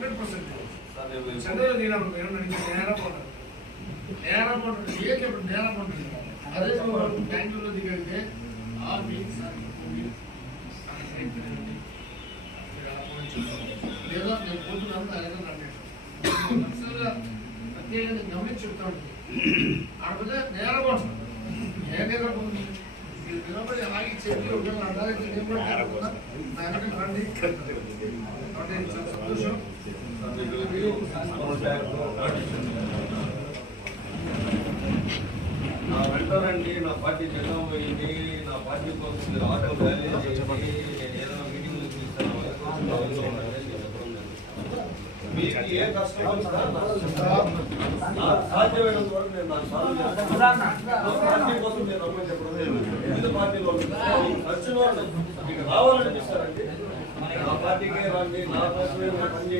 100% చంద్రబాబు నేను నేరం అదే బ్యాంకుల్లో దిగలితే లేదా నేను పోతున్నాను ప్రత్యేకంగా గమనించి చెప్తా ఉంటుంది ఆడపోతే నేరపోతుంది ఏ నేరపోతుంది నిలబడి ఆగి చెప్పి రండి చాలా సంతోషం. నా వెంటనండి నా పార్టీ జగన్ పోయింది, నా పార్టీ కోసం మీరు ఆటో ర్యాలీ చేయండి, నేను ఏదైనా మీటింగ్లు చూస్తాను మీకు ఏ కష్టం సాధ్యమైనంత వరకు నేను నాకు సాల్వ్ చేస్తాను. పార్టీ కోసం నేను రమ్మని చెప్పడం వివిధ పార్టీలో నచ్చిన వాళ్ళు మీకు రావాలనిపిస్తారండి, నా పార్టీకే రండి, నా కోసం పని